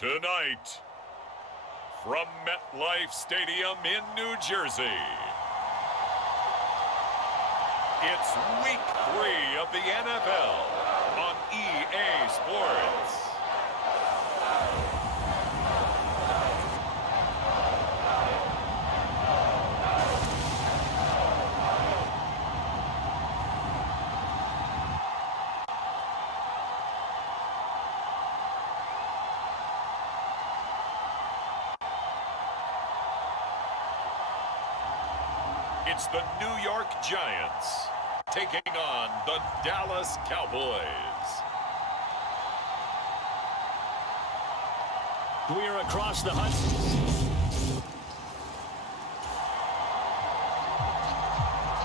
Tonight, from MetLife Stadium in New Jersey, it's Week 3 of the NFL on EA Sports. It's the New York Giants taking on the Dallas Cowboys. We're across the Hudson.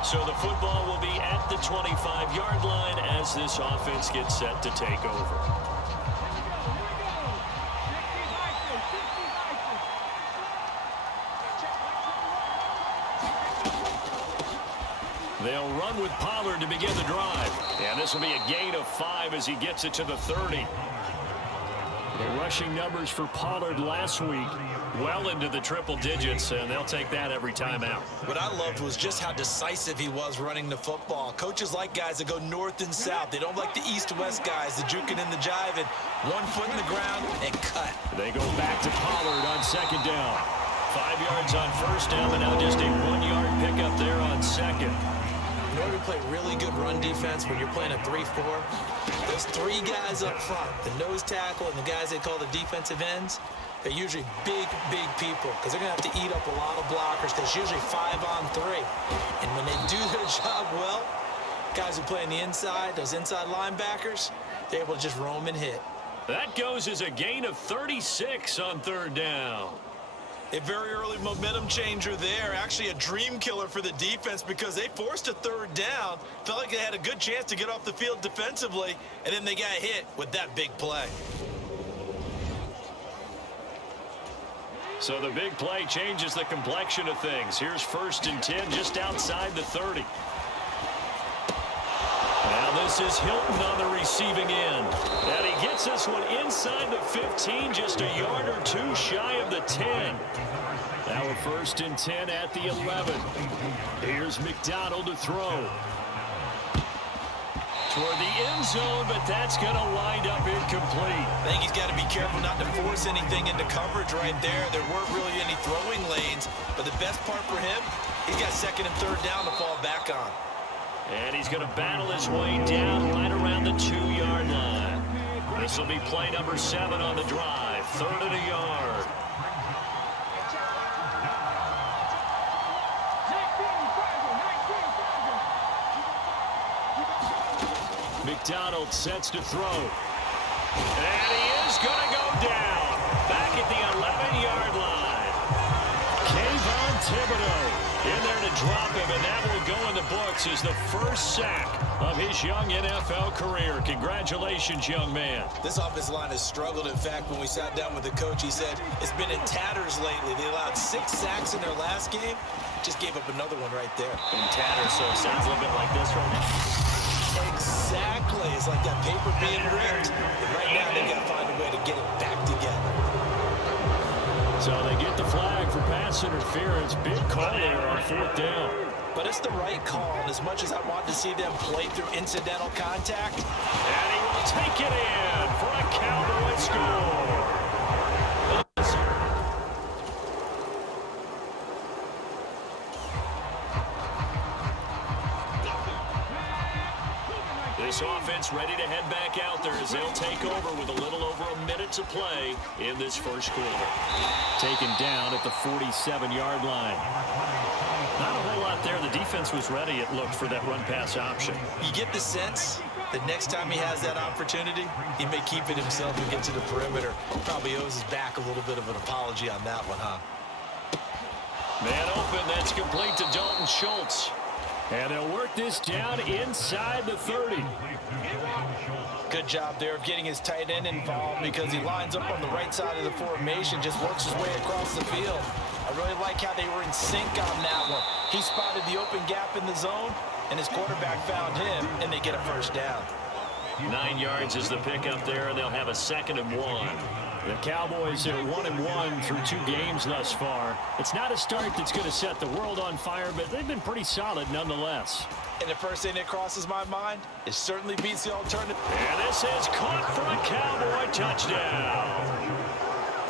So the football will be at the 25-yard line as this offense gets set to take over. They'll run with Pollard to begin the drive. And this will be a gain of 5 as he gets it to the 30. The rushing numbers for Pollard last week well into the triple digits, and they'll take that every time out. What I loved was just how decisive he was running the football. Coaches like guys that go north and south. They don't like the east-west guys, the juking and the jiving. 1 foot in the ground and cut. They go back to Pollard on second down. 5 yards on first down, but now just a 1-yard pickup there on second. In order to play really good run defense when you're playing a 3-4, those 3 guys up front, the nose tackle and the guys they call the defensive ends, they're usually big people because they're going to have to eat up a lot of blockers because it's usually 5 on 3. And when they do their job well, guys who play on the inside, those inside linebackers, they're able to just roam and hit. That goes as a gain of 36 on third down. A very early momentum changer there. Actually a dream killer for the defense because they forced a third down. Felt like they had a good chance to get off the field defensively, and then they got hit with that big play. So the big play changes the complexion of things. Here's 1st and 10 just outside the 30. Now this is Hilton on the receiving end. And he gets this one inside the 15, just a yard or 2 shy of the 10. Now a 1st and 10 at the 11. Here's McDonald to throw. Toward the end zone, but that's going to wind up incomplete. I think he's got to be careful not to force anything into coverage right there. There weren't really any throwing lanes, but the best part for him, he's got 2nd and 3rd down to fall back on. And he's going to battle his way down right around the 2-yard line. This will be play number 7 on the drive. 3rd and a yard. McDonald sets to throw. And he is going to go down. Back at the 11-yard line. Kayvon Thibodeau in there to drop him, and that will go in the books as the first sack of his young NFL career. Congratulations, young man. This offensive line has struggled. In fact, when we sat down with the coach, he said it's been in tatters lately. They allowed 6 sacks in their last game. Just gave up another one right there. In tatters, so it sounds a little bit like this right now. Exactly. It's like that paper being ripped. And right now, they got to find a way to get it back together. So they get the flag for pass interference. Big call there on 4th down. But it's the right call. And as much as I want to see them play through incidental contact. And he will take it in for a Cowboy score. This offense ready to head back out there as they'll take over with a little over a minute to play in this first quarter. Taken down at the 47-yard line. Not a whole lot there. The defense was ready, it looked, for that run-pass option. You get the sense that next time he has that opportunity, he may keep it himself and get to the perimeter. Probably owes his back a little bit of an apology on that one, huh? Man open, that's complete to Dalton Schultz. And they'll work this down inside the 30. Good job there of getting his tight end involved because he lines up on the right side of the formation, just works his way across the field. I really like how they were in sync on that one. He spotted the open gap in the zone, and his quarterback found him, and they get a first down. 9 yards is the pickup there, and they'll have a 2nd and 1. The Cowboys are 1-1 through 2 games thus far. It's not a start that's going to set the world on fire, but they've been pretty solid nonetheless. And the first thing that crosses my mind, it certainly beats the alternative. And this is caught for a Cowboy touchdown.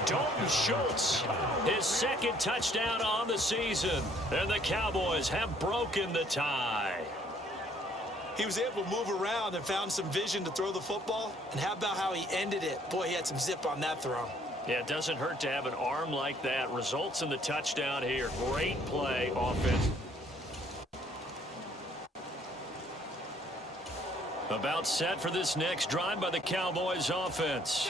Dalton Schultz, his 2nd touchdown on the season. And the Cowboys have broken the tie. He was able to move around and found some vision to throw the football. And how about how he ended it? Boy, he had some zip on that throw. Yeah, it doesn't hurt to have an arm like that. Results in the touchdown here. Great play offense. About set for this next drive by the Cowboys offense.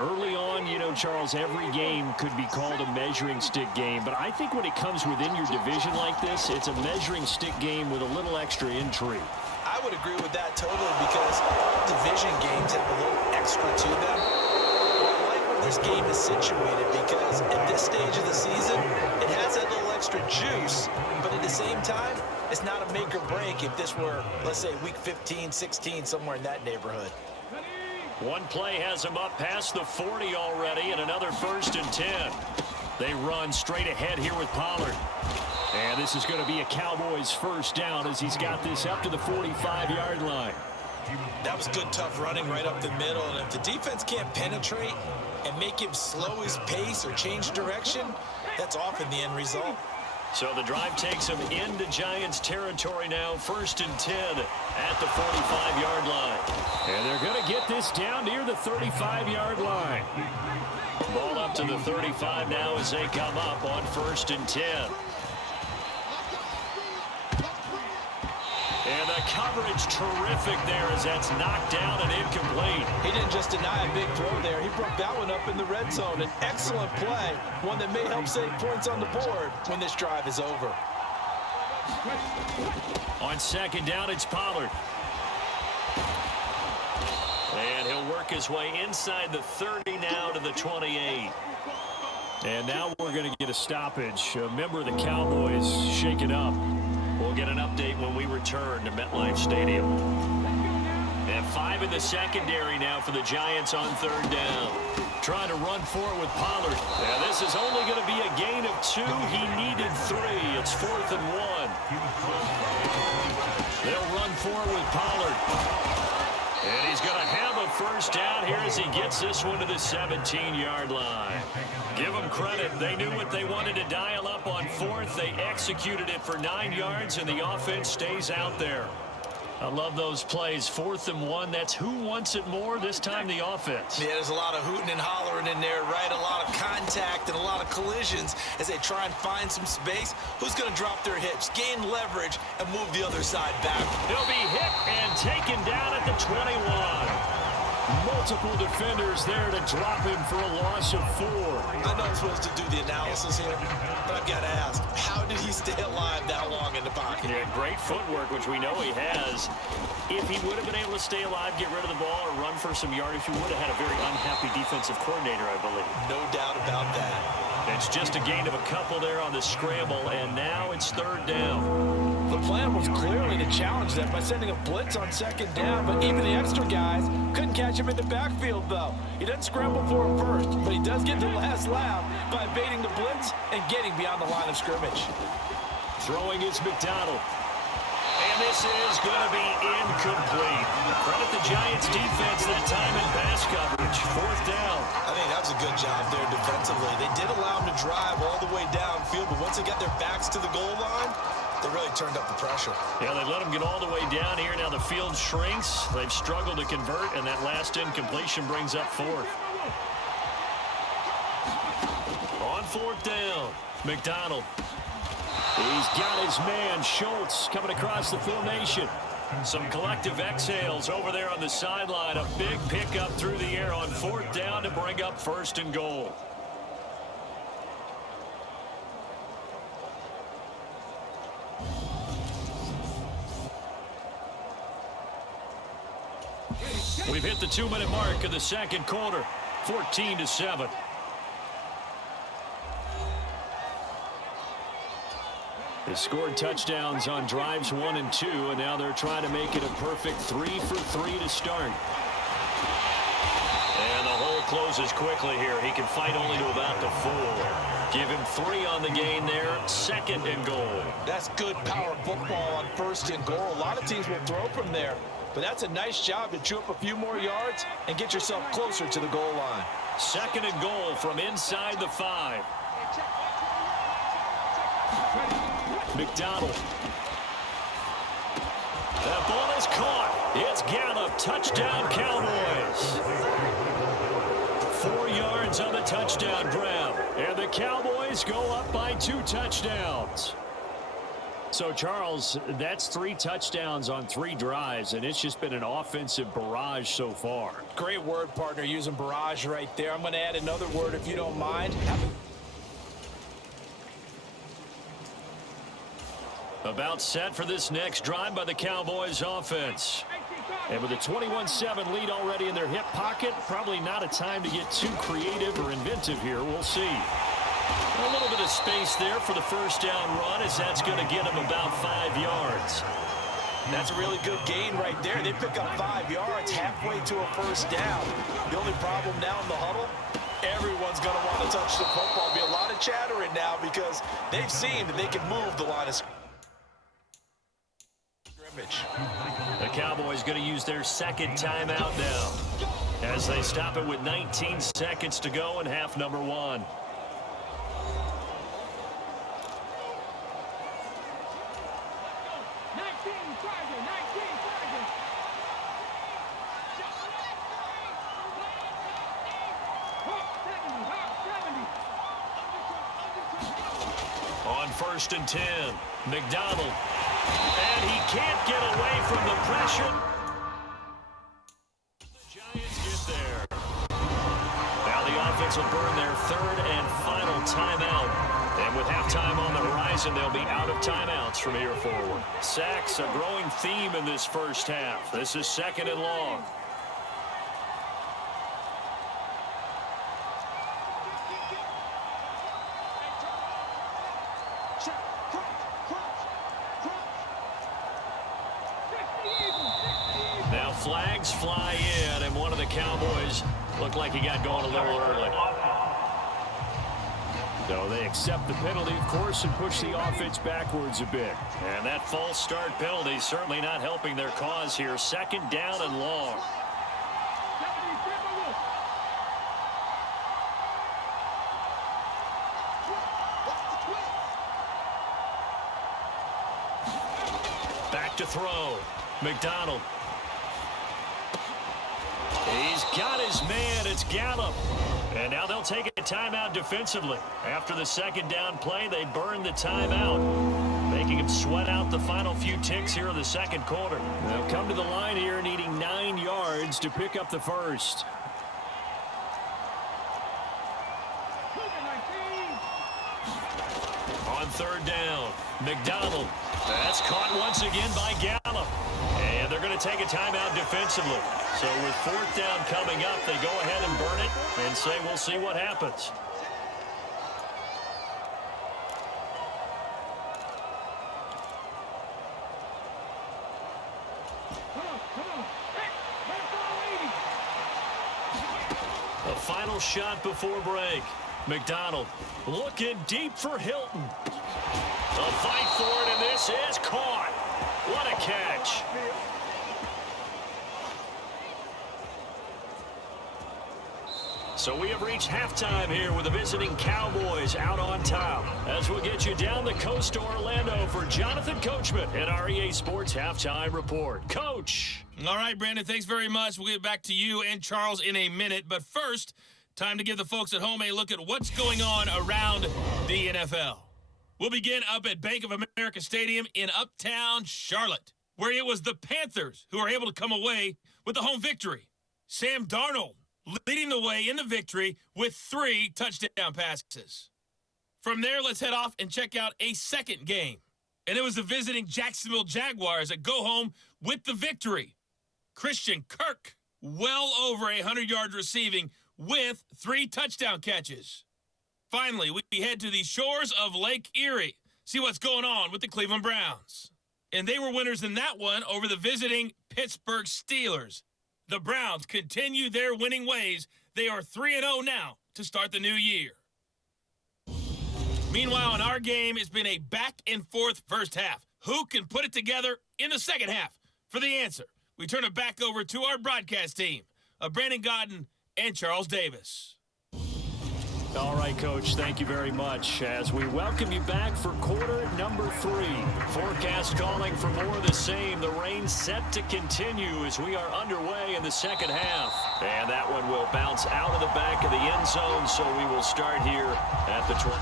Early on, you know, Charles, every game could be called a measuring stick game. But I think when it comes within your division like this, it's a measuring stick game with a little extra intrigue. I would agree with that totally because division games have a little extra to them. I like where this game is situated because at this stage of the season, it has that little extra juice. But at the same time, it's not a make or break if this were, let's say, week 15, 16, somewhere in that neighborhood. One play has him up past the 40 already, and another 1st and 10. They run straight ahead here with Pollard. And this is going to be a Cowboys 1st down as he's got this up to the 45-yard line. That was good, tough running right up the middle. And if the defense can't penetrate and make him slow his pace or change direction, that's often the end result. So the drive takes him into Giants territory now, 1st and 10 at the 45-yard line. And they're going to get this down near the 35-yard line. Ball up to the 35 now as they come up on 1st and 10. And the coverage terrific there as that's knocked down and incomplete. He didn't just deny a big throw there. He broke that one up in the red zone. An excellent play, one that may help save points on the board when this drive is over. On 2nd down, it's Pollard. And he'll work his way inside the 30 now to the 28. And now we're going to get a stoppage. A member of the Cowboys shaken up. We'll get an update when we return to MetLife Stadium. And 5 in the secondary now for the Giants on 3rd down. Trying to run forward with Pollard. Now this is only going to be a gain of 2. He needed 3. It's 4th and 1. They'll run forward with Pollard. And he's going to have a 1st down here as he gets this one to the 17-yard line. Give them credit. They knew what they wanted to dial up on 4th. They executed it for 9 yards, and the offense stays out there. I love those plays. 4th and 1. That's who wants it more, this time the offense. Yeah, there's a lot of hooting and hollering in there, right? A lot of contact and a lot of collisions as they try and find some space. Who's going to drop their hips, gain leverage, and move the other side back? He'll be hit and taken down at the 21. Multiple defenders there to drop him for a loss of 4. I know I'm supposed to do the analysis here, but I've got to ask, how did he stay alive that long in the pocket? Yeah, great footwork, which we know he has. If he would have been able to stay alive, get rid of the ball, or run for some yardage, he would have had a very unhappy defensive coordinator, I believe. No doubt about that. It's just a gain of a couple there on the scramble, and now it's 3rd down. The plan was clearly to challenge them by sending a blitz on 2nd down, but even the extra guys couldn't catch him in the backfield, though. He doesn't scramble for him first, but he does get the last laugh by evading the blitz and getting beyond the line of scrimmage. Throwing is McDonald. And this is going to be incomplete. Credit the Giants defense that time in pass coverage. 4th down. I think that was a good job there defensively. They did allow him to drive all the way downfield, but once they got their backs to the goal line, they really turned up the pressure. Yeah, they let him get all the way down here. Now the field shrinks. They've struggled to convert, and that last incompletion brings up 4th. On 4th down, McDonald. He's got his man, Schultz, coming across the formation. Some collective exhales over there on the sideline. A big pickup through the air on 4th down to bring up 1st and goal. We've hit the 2-minute mark of the 2nd quarter, 14-7. They scored touchdowns on drives 1 and 2, and now they're trying to make it a perfect 3 for 3 to start. And the hole closes quickly here. He can fight only to about the 4. Give him 3 on the gain there. 2nd and goal. That's good power football on 1st and goal. A lot of teams will throw from there, but that's a nice job to chew up a few more yards and get yourself closer to the goal line. 2nd and goal from inside the 5. McDonald. That ball is caught. It's Gallup. Touchdown, Cowboys. 4 yards on the touchdown grab. And the Cowboys go up by 2 touchdowns. So, Charles, that's 3 touchdowns on 3 drives, and it's just been an offensive barrage so far. Great word, partner, using barrage right there. I'm going to add another word if you don't mind. About set for this next drive by the Cowboys offense. And with a 21-7 lead already in their hip pocket, probably not a time to get too creative or inventive here. We'll see. A little bit of space there for the first down run, as that's going to get them about 5 yards. That's a really good gain right there. They pick up 5 yards halfway to a first down. The only problem now in the huddle, everyone's going to want to touch the football. Be a lot of chattering now because they've seen that they can move the line of scrimmage. The Cowboys going to use their 2nd timeout now as they stop it with 19 seconds to go in half number 1. On 1st and 10, McDonald. And he can't get away from the pressure. The Giants get there. Now the offense will burn their 3rd and final timeout. And with halftime on the horizon, they'll be out of timeouts from here forward. Sacks, a growing theme in this first half. This is 2nd and long. Now flags fly in, and one of the Cowboys looked like he got going a little early. So they accept the penalty, of course, and push the offense backwards a bit. And that false start penalty certainly not helping their cause here. 2nd down and long. Back to throw. McDonald. He's got his man. It's Gallup. And now they'll take a timeout defensively. After the 2nd down play, they burn the timeout, making him sweat out the final few ticks here in the 2nd quarter. They'll come to the line here needing 9 yards to pick up the first. On 3rd down, McDonald. That's caught once again by Gallup. And they're going to take a timeout defensively. So with 4th down coming up, they go ahead and burn it and say we'll see what happens. A final shot before break. McDonald looking deep for Hilton. A fight for it, and this is caught. What a catch. So we have reached halftime here with the visiting Cowboys out on top. As we'll get you down the coast to Orlando for Jonathan Coachman at our EA Sports Halftime Report. Coach. All right, Brandon, thanks very much. We'll get back to you and Charles in a minute. But first, time to give the folks at home a look at what's going on around the NFL. We'll begin up at Bank of America Stadium in Uptown Charlotte, where it was the Panthers who were able to come away with the home victory. Sam Darnold leading the way in the victory with 3 touchdown passes. From there, let's head off and check out a second game. And it was the visiting Jacksonville Jaguars that go home with the victory. Christian Kirk, well over 100 yards receiving with 3 touchdown catches. Finally, we head to the shores of Lake Erie. see what's going on with the Cleveland Browns. And they were winners in that one over the visiting Pittsburgh Steelers. The Browns continue their winning ways. They are 3-0 now to start the new year. Meanwhile, in our game, it's been a back-and-forth first half. Who can put it together in the second half? For the answer, we turn it back over to our broadcast team of Brandon Godden and Charles Davis. All right, Coach, thank you very much. As we welcome you back for quarter number 3. Forecast calling for more of the same. The rain set to continue as we are underway in the second half. And that one will bounce out of the back of the end zone, so we will start here at the 20.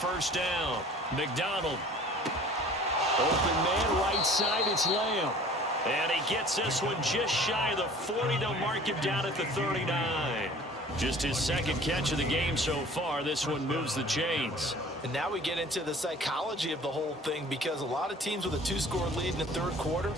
First down, McDonald. Open man, right side, it's Lamb. And he gets this one just shy of the 40. They'll mark him down at the 39. Just his second catch of the game so far. This one moves the chains. And now we get into the psychology of the whole thing, because a lot of teams with a 2-score lead in the third quarter,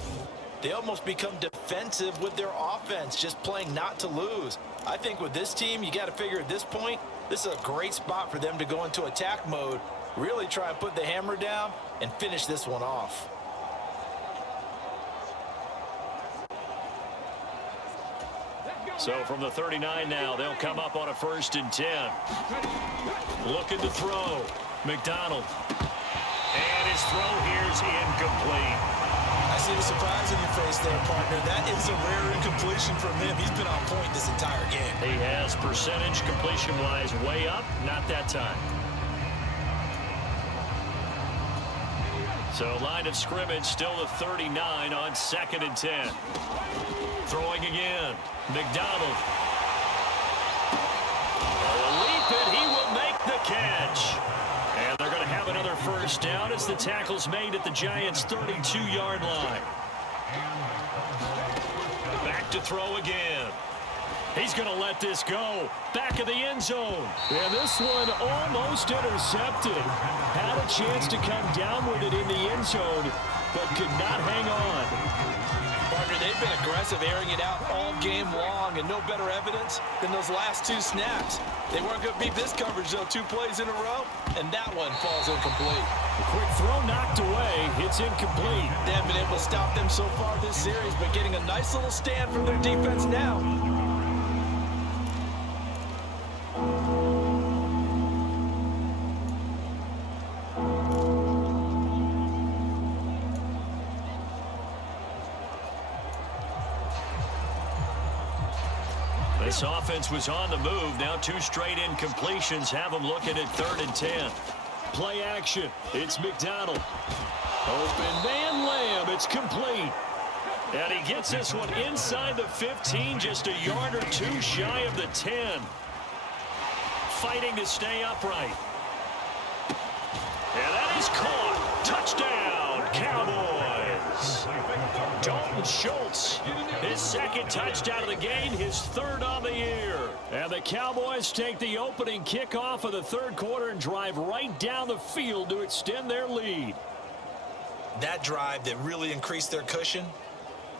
they almost become defensive with their offense, just playing not to lose. I think with this team, you got to figure at this point, this is a great spot for them to go into attack mode, really try and put the hammer down and finish this one off. So from the 39 now, they'll come up on a 1st and 10. Looking to throw. McDonald. And his throw here's incomplete. I see the surprise on your face there, partner. That is a rare incompletion from him. He's been on point this entire game. He has percentage completion-wise way up. Not that time. So line of scrimmage still the 39 on 2nd and 10. Throwing again. McDonald. Will leap it. He will make the catch. And they're going to have another first down as the tackle's made at the Giants' 32-yard line. Back to throw again. He's going to let this go. Back of the end zone. And this one almost intercepted. Had a chance to come down with it in the end zone, but could not hang on. Partner, they've been aggressive, airing it out all game long, and no better evidence than those last 2 snaps. They weren't going to beat this coverage, though, 2 plays in a row, and that one falls incomplete. A quick throw knocked away. It's incomplete. They haven't been able to stop them so far this series, but getting a nice little stand from their defense now. This offense was on the move. Now 2 straight incompletions have them looking at 3rd and 10. Play action. It's McDonald. Open man, Lamb. It's complete. And he gets this one inside the 15, just a yard or 2 shy of the 10. Fighting to stay upright. And that is caught. Touchdown, Cowboys. Dalton Schultz, his 2nd touchdown of the game, his 3rd on the year. And the Cowboys take the opening kickoff of the 3rd quarter and drive right down the field to extend their lead. That drive that really increased their cushion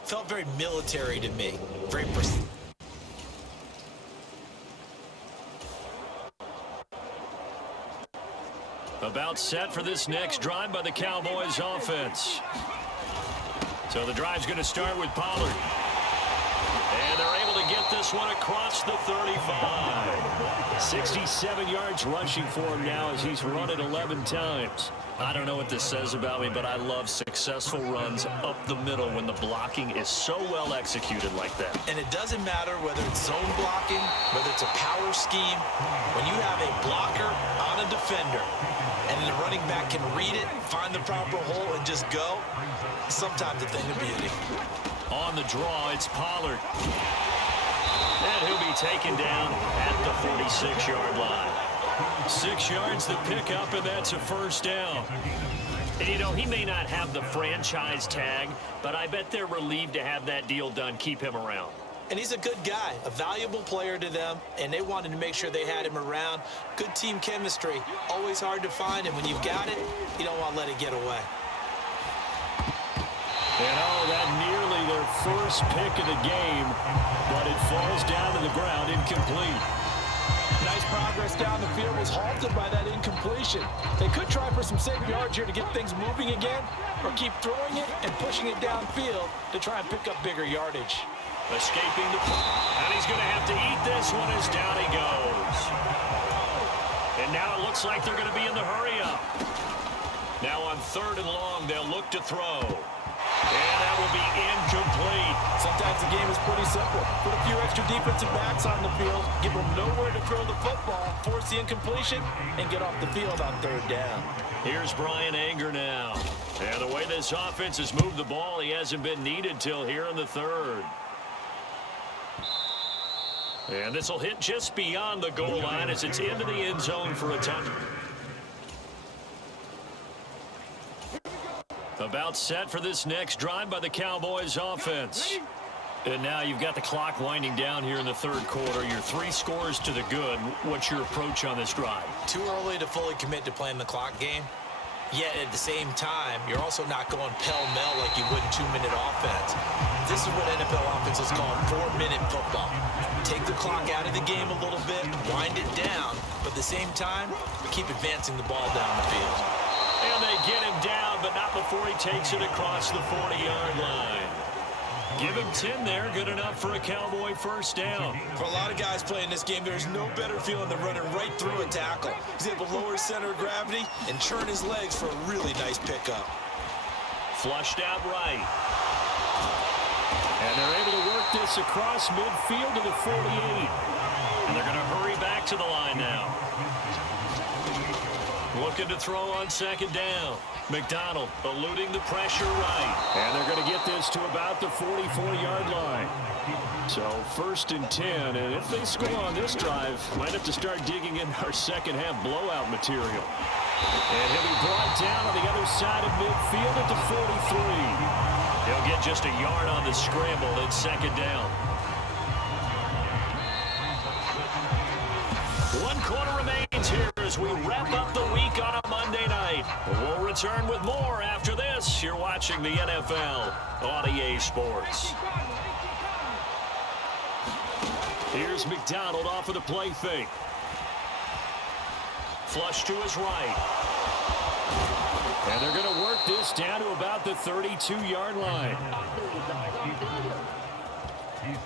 felt very military to me. Very About set for this next drive by the Cowboys offense. So the drive's going to start with Pollard. And they're able to get this one across the 35. 67 yards rushing for him now as he's run it 11 times. I don't know what this says about me, but I love successful runs up the middle when the blocking is so well executed like that. And it doesn't matter whether it's zone blocking, whether it's a power scheme. When you have a blocker on a defender, and the running back can read it, find the proper hole, and just go, sometimes a thing of beauty. On the draw, it's Pollard. And he'll be taken down at the 46-yard line. 6 yards to pick up, and that's a first down. And, you know, he may not have the franchise tag, but I bet they're relieved to have that deal done, keep him around. And he's a good guy, a valuable player to them, and they wanted to make sure they had him around. Good team chemistry, always hard to find, and when you've got it, you don't want to let it get away. And that nearly their first pick of the game, but it falls down to the ground incomplete. Nice progress down the field was halted by that incompletion. They could try for some safe yards here to get things moving again, or keep throwing it and pushing it downfield to try and pick up bigger yardage. Escaping the punt, and he's going to have to eat this one as down he goes. And now it looks like they're going to be in the hurry-up. Now on 3rd and long, they'll look to throw. And that will be incomplete. Sometimes the game is pretty simple. Put a few extra defensive backs on the field, give them nowhere to throw the football, force the incompletion, and get off the field on 3rd down. Here's Brian Anger now. And the way this offense has moved the ball, he hasn't been needed till here in the 3rd. And this will hit just beyond the goal line as it's into the end zone for a touchdown. About set for this next drive by the Cowboys offense. And now you've got the clock winding down here in the 3rd quarter. You're 3 scores to the good. What's your approach on this drive? Too early to fully commit to playing the clock game. Yet at the same time, you're also not going pell-mell like you would in 2-minute offense. This is what NFL offenses call 4-minute football. Take the clock out of the game a little bit, wind it down, but at the same time, keep advancing the ball down the field. And they get him down, but not before he takes it across the 40-yard line. Give him 10 there, good enough for a Cowboy first down. For a lot of guys playing this game, there's no better feeling than running right through a tackle. He's able to lower his center of gravity and churn his legs for a really nice pickup. Flushed out right. And they're able to work this across midfield to the 48. And they're going to hurry back to the line now. Looking to throw on 2nd down. McDonald eluding the pressure right. And they're going to get this to about the 44-yard line. So 1st and 10. And if they score on this drive, might have to start digging in our second-half blowout material. And he'll be brought down on the other side of midfield at the 43. He'll get just a yard on the scramble at 2nd down. 1 quarter remains here as we wrap up the week on a Monday night. We'll return with more after this. You're watching the NFL on EA Sports. Here's McDonald off of the play fake. Flush to his right. And they're going to work this down to about the 32-yard line.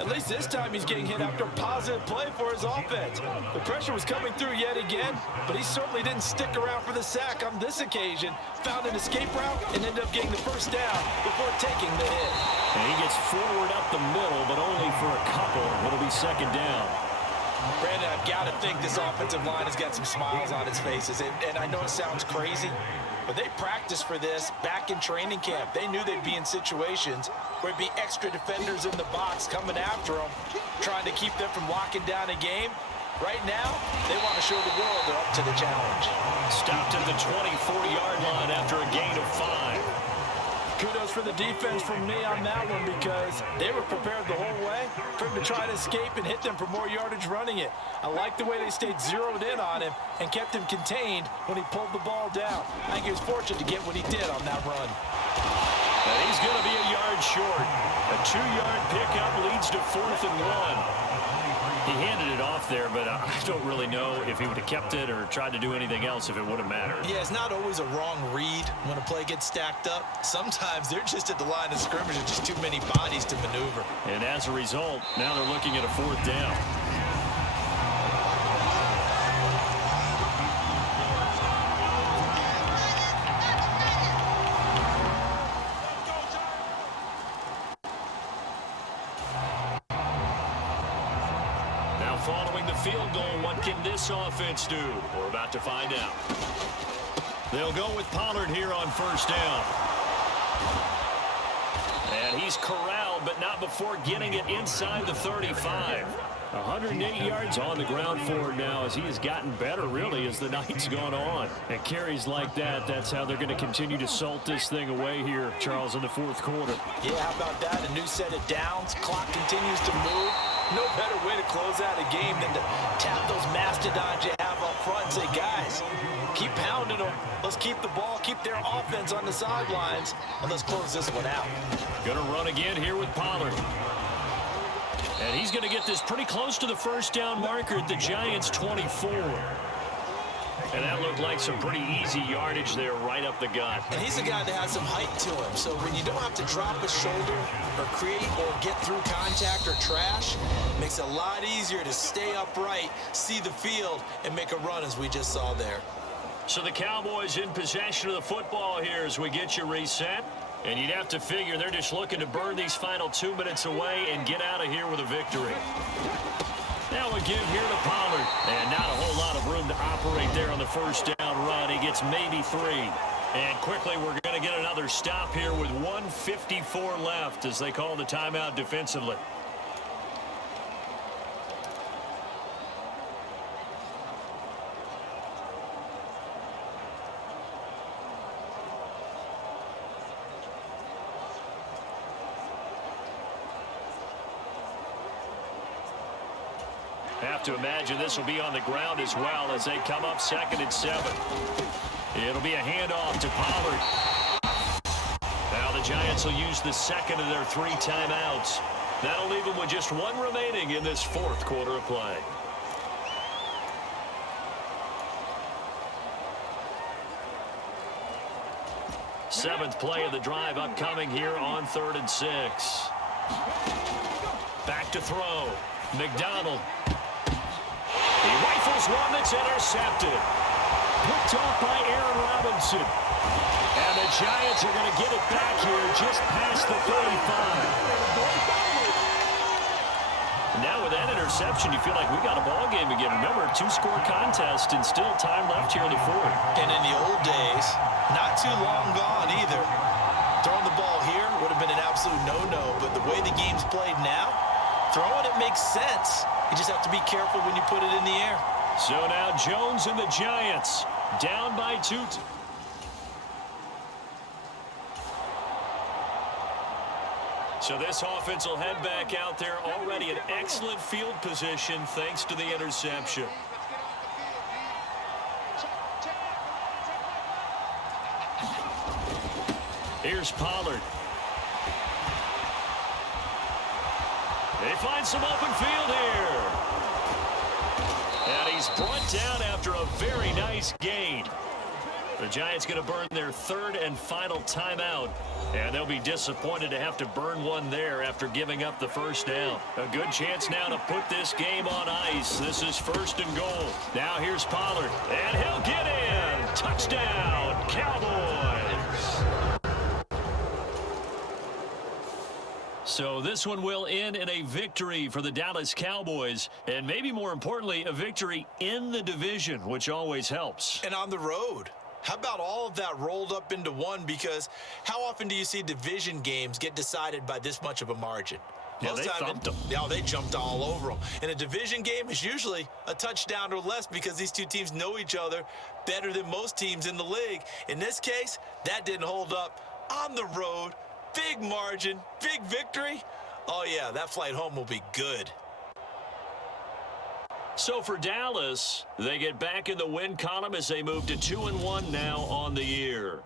At least this time he's getting hit after a positive play for his offense. The pressure was coming through yet again, but he certainly didn't stick around for the sack on this occasion. Found an escape route and ended up getting the first down before taking the hit. And he gets forward up the middle, but only for a couple. It'll be 2nd down. Brandon, I've got to think this offensive line has got some smiles on its faces. And I know it sounds crazy, but they practiced for this back in training camp. They knew they'd be in situations where it'd be extra defenders in the box coming after them, trying to keep them from locking down a game. Right now, they want to show the world they're up to the challenge. Stopped at the 24-yard line after a gain of 5. Kudos for the defense from me on that one because they were prepared the whole way for him to try to escape and hit them for more yardage running it. I like the way they stayed zeroed in on him and kept him contained when he pulled the ball down. I think he was fortunate to get what he did on that run. And he's going to be a yard short. A 2-yard pickup leads to 4th and 1. He handed it off there, but I don't really know if he would have kept it or tried to do anything else if it would have mattered. Yeah, it's not always a wrong read when a play gets stacked up. Sometimes they're just at the line of scrimmage with just too many bodies to maneuver. And as a result, now they're looking at a 4th down. Following the field goal, what can this offense do? We're about to find out. They'll go with Pollard here on 1st down. And he's corralled, but not before getting it inside the 35. 108 yards on the ground for him now as he has gotten better, really, as the night's gone on. And carries like that, that's how they're going to continue to salt this thing away here, Charles, in the fourth quarter. Yeah, how about that? A new set of downs. Clock continues to move. No better way to close out a game than to tap those mastodons you have up front and say, guys, keep pounding them. Let's keep the ball, keep their offense on the sidelines, and let's close this one out. Going to run again here with Pollard. And he's going to get this pretty close to the first down marker at the Giants' 24. And that looked like some pretty easy yardage there right up the gut. And he's a guy that has some height to him. So when you don't have to drop a shoulder or create or get through contact or trash, it makes it a lot easier to stay upright, see the field, and make a run as we just saw there. So the Cowboys in possession of the football here as we get you reset. And you'd have to figure they're just looking to burn these final 2 minutes away and get out of here with a victory. Now we give here to Pollard. And not a whole lot of room to operate there on the first down run. He gets maybe 3. And quickly we're going to get another stop here with 1:54 left as they call the timeout defensively. Have to imagine this will be on the ground as well as they come up 2nd and 7. It'll be a handoff to Pollard. Now the Giants will use the second of their 3 timeouts. That'll leave them with just 1 remaining in this fourth quarter of play. Seventh play of the drive upcoming here on 3rd and 6. Back to throw. McDonald. He rifles one that's intercepted. Picked off by Aaron Robinson. And the Giants are going to get it back here just past the 35. Now with that interception, you feel like we got a ball game again. Remember, 2-score contest and still time left here in the fourth. And in the old days, not too long gone either. Throwing the ball here would have been an absolute no-no, but the way the game's played now, throwing it makes sense. You just have to be careful when you put it in the air. So now Jones and the Giants down by 2. So this offense will head back out there already in excellent field position thanks to the interception. Here's Pollard. They find some open field here. And he's brought down after a very nice gain. The Giants going to burn their 3rd and final timeout. And they'll be disappointed to have to burn one there after giving up the first down. A good chance now to put this game on ice. This is 1st and goal. Now here's Pollard. And he'll get in. Touchdown, Cowboys. So this one will end in a victory for the Dallas Cowboys, and maybe more importantly, a victory in the division, which always helps. And on the road. How about all of that rolled up into one? Because how often do you see division games get decided by this much of a margin? Yeah, they thumped them. Yeah, they jumped all over them. And a division game is usually a touchdown or less because these two teams know each other better than most teams in the league. In this case, that didn't hold up. On the road, big margin, big victory. Oh, yeah, that flight home will be good. So for Dallas, they get back in the win column as they move to 2-1 now on the year.